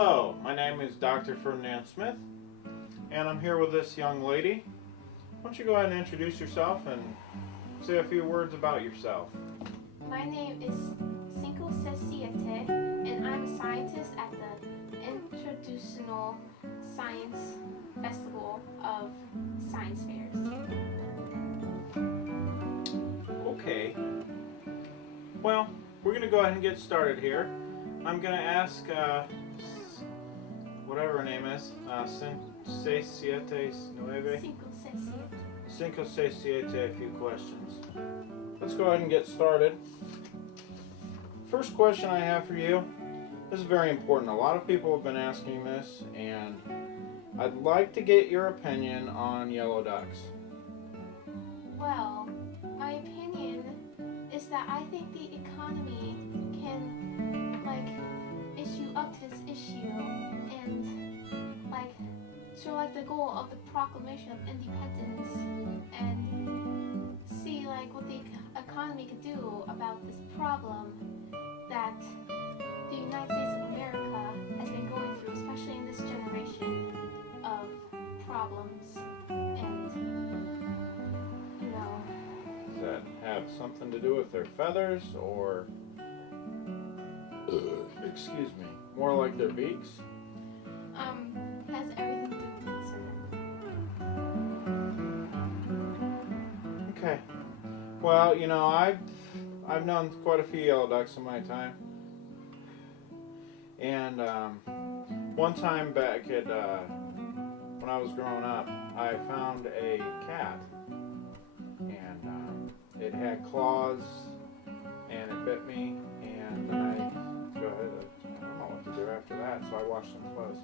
Hello, my name is Dr. Ferdinand Smith, and I'm here with this young lady. Why don't you go ahead and introduce yourself and say a few words about yourself? My name is Cinco Sesiete, and I'm a scientist at the Introducitional Science Festival of Science Fairs. Okay. Well, we're going to go ahead and get started here. I'm going to ask whatever her name is, Cinco Sesiete, a few questions. Let's go ahead and get started. First question I have for you, this is very important. A lot of people have been asking this, and I'd like to get your opinion on yellow ducks. Well, my opinion is that I think the economy can, issue up to this issue and, show, the goal of the Proclamation of Independence and see, what the economy could do about this problem that the United States of America has been going through, especially in this generation of problems. And, Does that have something to do with their feathers, or, excuse me, more like their beaks? has everything to do with it, sir. Okay. Well, I've known quite a few yellow ducks in my time. And one time back at when I was growing up, I found a cat, and it had claws, and it bit me, and I don't know what to do after that, so I washed them clothes.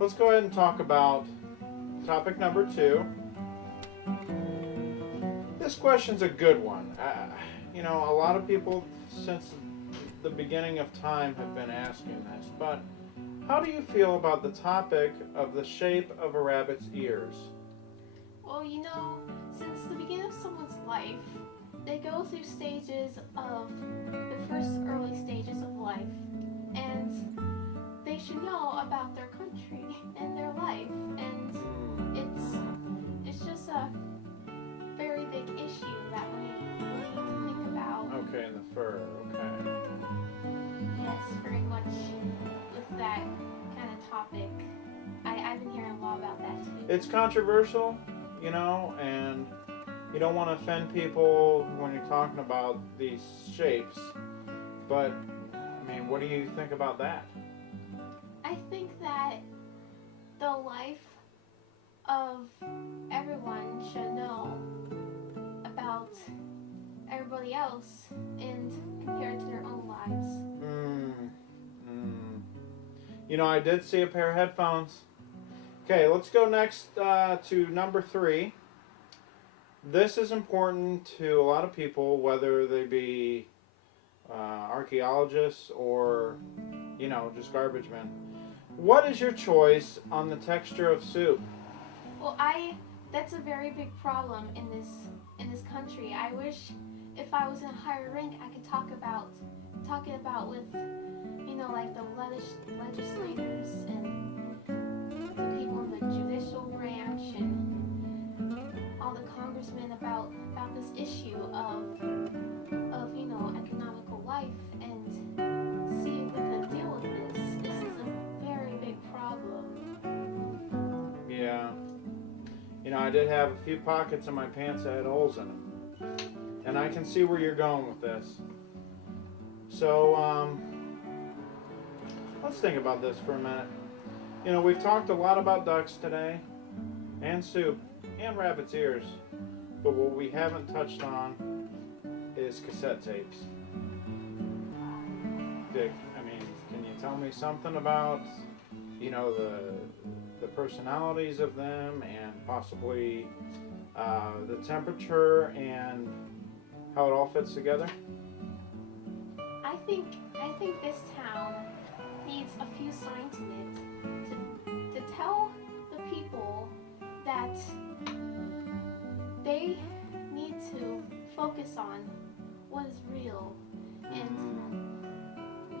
Let's go ahead and talk about topic number 2. This question's a good one. A lot of people since the beginning of time have been asking this, but how do you feel about the topic of the shape of a rabbit's ears? Well, since the beginning of someone's life, they go through stages of the first early stages of life, and they should know about their country and their life, and it's just a very big issue that we need to think about. Okay, and the fur, okay. Yes, very much with that kind of topic. I've been hearing a lot about that too. It's controversial, and you don't want to offend people when you're talking about these shapes, but, what do you think about that? I think that the life of everyone should know about everybody else and compare it to their own lives. I did see a pair of headphones. Okay, let's go next to number 3. This is important to a lot of people, whether they be archaeologists or, just garbage men. What is your choice on the texture of soup? Well, that's a very big problem in this country. I wish if I was in a higher rank, I could talk about with, the legislators and the people in the judicial branch and all the congressmen about this issue of economical life and see if we could deal with this. This is a very big problem. Yeah. I did have a few pockets in my pants that had holes in them. And I can see where you're going with this. So, let's think about this for a minute. We've talked a lot about ducks today, and soup, and rabbit's ears. But what we haven't touched on is cassette tapes. Dick, can you tell me something about, the personalities of them and possibly the temperature and how it all fits together? I think this town needs a few signs in it to tell the people that they need to focus on what is real and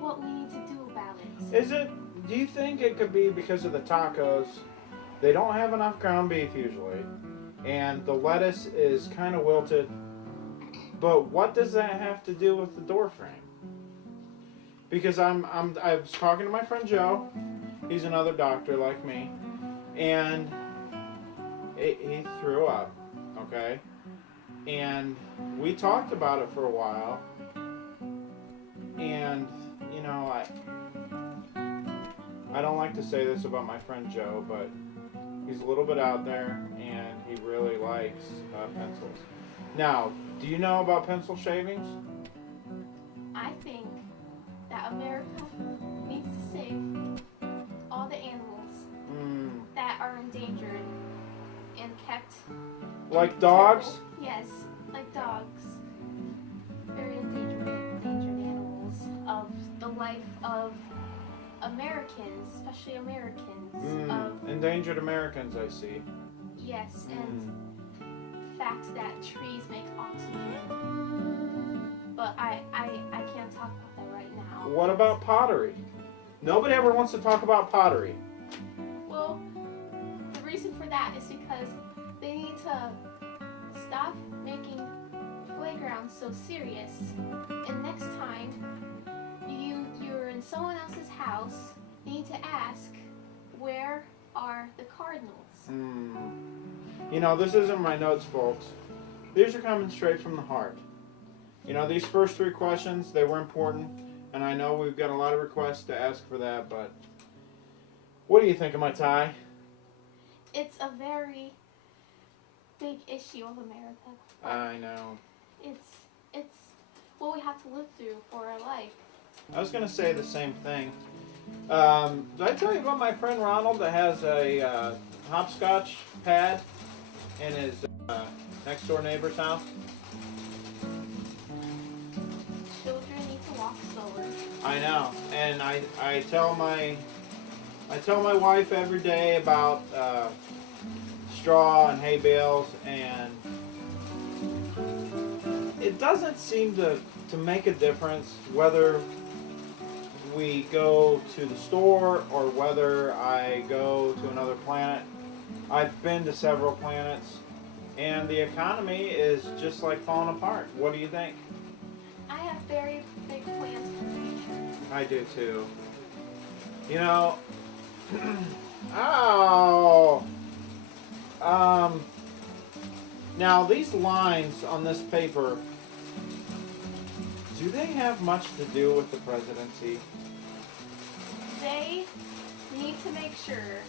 what we need to do about it. do you think it could be because of the tacos? They don't have enough ground beef usually, and the lettuce is kind of wilted. But what does that have to do with the door frame? Because I was talking to my friend Joe. He's another doctor like me, and he threw up. Okay, and we talked about it for a while, and you know I don't like to say this about my friend Joe, but he's a little bit out there, and he really likes pencils. Now, do you know about pencil shavings? I think that America needs to save all the animals that are endangered and kept. Like dogs? Terrible. Yes, like dogs. Very endangered animals of the life of Americans, especially Americans. Endangered Americans, I see. Yes, and the fact that trees make oxygen. But I can't talk about that right now. What about pottery? Nobody ever wants to talk about pottery. Well, the reason for that is because they need to stop making playgrounds so serious. And next time you're in someone else's house, you need to ask, where are the cardinals? You know, this isn't my notes, folks. These are coming straight from the heart. You know, these first 3 questions, they were important, and I know we've got a lot of requests to ask for that, but what do you think of my tie? It's a very big issue of America. I know. It's what we have to live through for our life. I was going to say the same thing. Did I tell you about my friend Ronald that has a hopscotch pad in his next door neighbor's house? Children need to walk slower. I know, and I tell my wife every day about straw and hay bales, and it doesn't seem to make a difference whether we go to the store or whether I go to another planet. I've been to several planets, and the economy is just like falling apart. What do you think? I have very big plans for the future. I do too. You know, ow. Now these lines on this paper, do they have much to do with the presidency? They need to make sure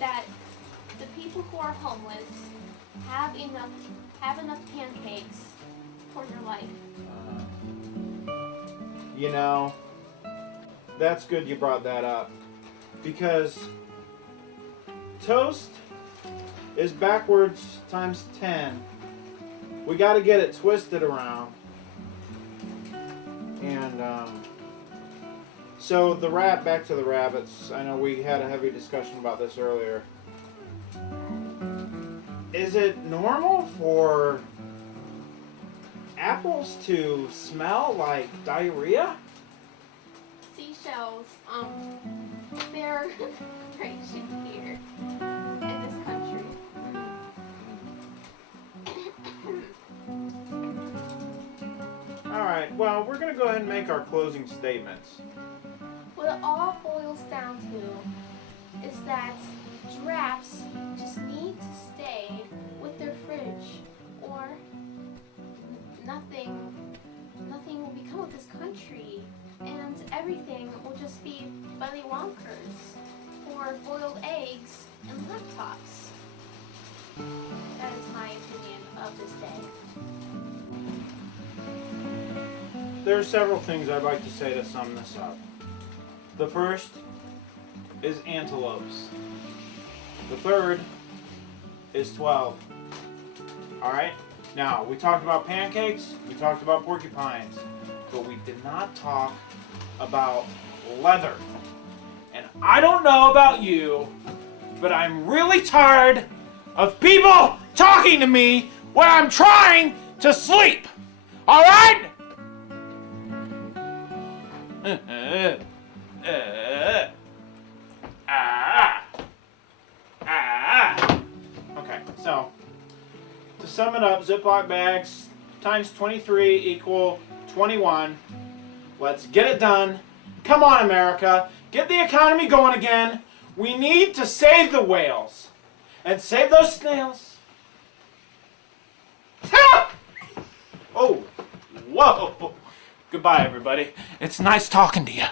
that the people who are homeless have enough pancakes for their life. You know, that's good you brought that up, because toast is backwards times 10. We got to get it twisted around. And so back to the rabbits. I know we had a heavy discussion about this earlier. Is it normal for apples to smell like diarrhea? Seashells, they're creation here in this country. Alright, well, we're going to go ahead and make our closing statements. What it all boils down to is that giraffes just need to stay with their fridge, or nothing will become of this country, and everything will just be Bunny Wonkers for boiled eggs and laptops. That is my opinion of this day. There are several things I'd like to say to sum this up. The first is antelopes. The third is 12. Alright? Now, we talked about pancakes, we talked about porcupines, but we did not talk about leather. And I don't know about you, but I'm really tired of people talking to me when I'm trying to sleep. Alright? to sum it up, Ziploc bags times 23 equal 21. Let's get it done. Come on, America. Get the economy going again. We need to save the whales. And save those snails. Ah! Oh, whoa. Goodbye, everybody. It's nice talking to you.